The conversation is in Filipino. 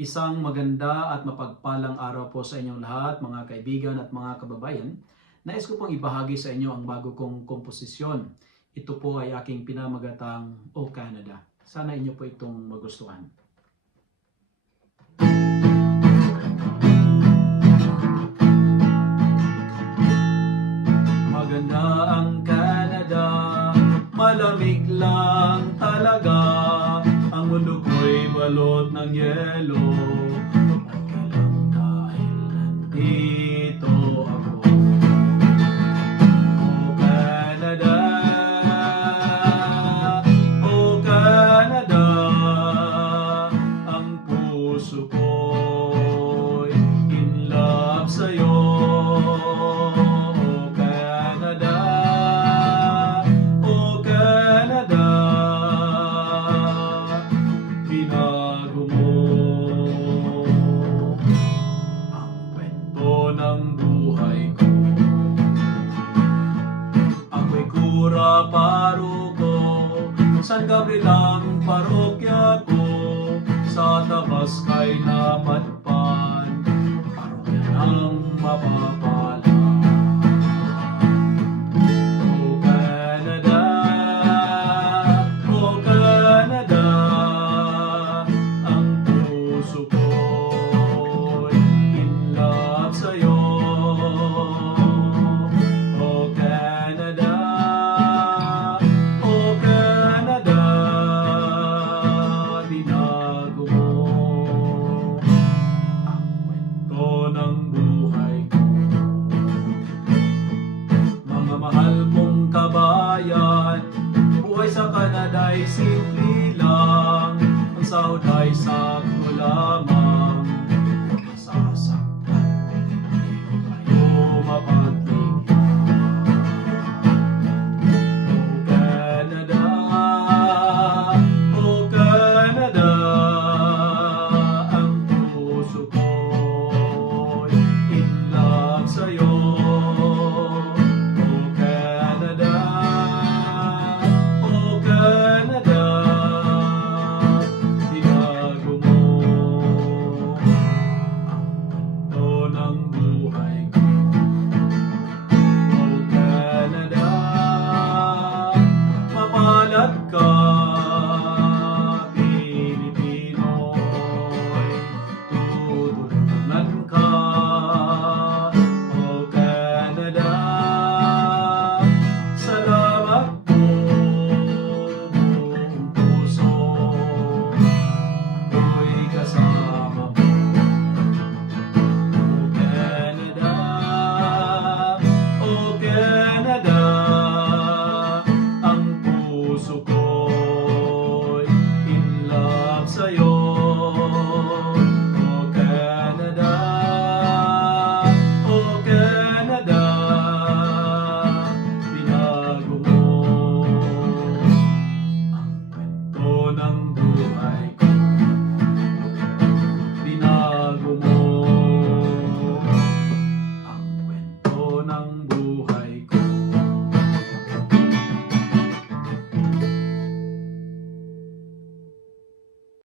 Isang maganda at mapagpalang araw po sa inyong lahat, mga kaibigan at mga kababayan. Nais ko pong ibahagi sa inyo ang bago kong komposisyon. Ito po ay aking pinamagatang O Canada. Sana inyo po itong magustuhan. Maganda ang Canada, malamig lang talaga. Ang mundo ko'y balot ng yelo. Okay lang dahil nandito ako. O Canada, O Canada, ang puso ko'y in love sa'yo. O Canada, O Canada, binago mo ang kwento ng buhay ko. Ako'y kura paruko, San Gabriel ang parokya ko. Sa tabas kay napadpan, parokya ng mapapala. O Canada, O Canada, ang puso ko'y in love sa'yo. O Canada, O Canada, binago mo ang kwento ng buhay ko. Mga mahal kong kabayan, buhay sa Canada ay simple